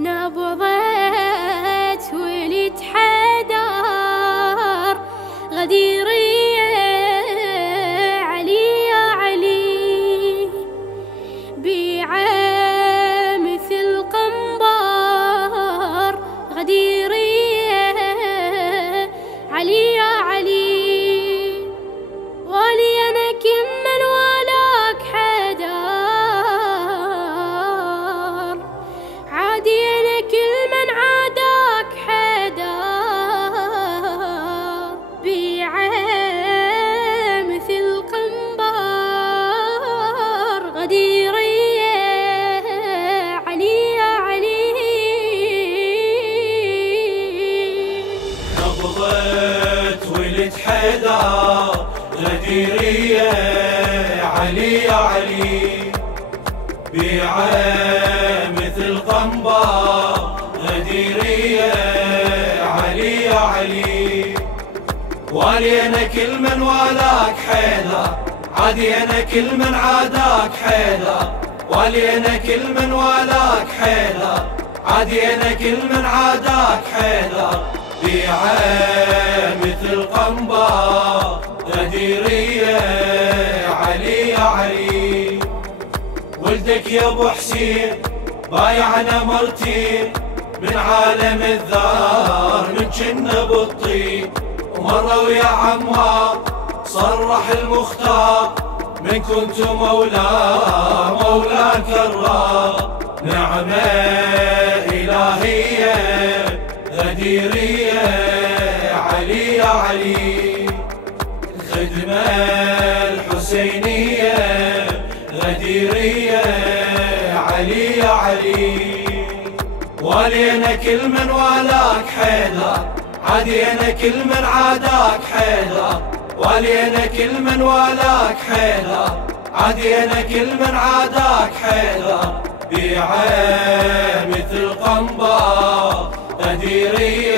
نبضت ولد حيدر غديري يا علي يا علي، بيعه مثل قنبر غديري يا علي يا علي، ولي أنا كمل ولاك حيدر، عادي أنا كل من عاداك حيدر، بيعه مثل قنبر غديري يا علي يا علي. نبضت ولد حيدر غديري يا علي يا علي، بيعه مثل قنبر غديري يا علي يا علي، والي انا كل من والاك حيدر، عادي انا كل من عاداك حيدر، والي انا كل من والاك حيدر، عادي انا كل من عاداك حيدر، بيعه مثل قنبر غديري يا علي يا علي. ولدك يا ابو حسين بايعنا مرتين من عالم الذار، من جنة بالطين، ومرة ويا عمار صرح المختار، من كنت مولاه مولاه كرار، نعمة إلهية غديري يا علي يا علي، الخدمة الحسينية غديري يا علي يا علي، والي انا كل من والاك حيدر، عادي انا كل من عاداك حيدر، والي انا كل من والاك حيدر، عادي انا كل من عاداك حيدر، بيعه مثل قنبر غديري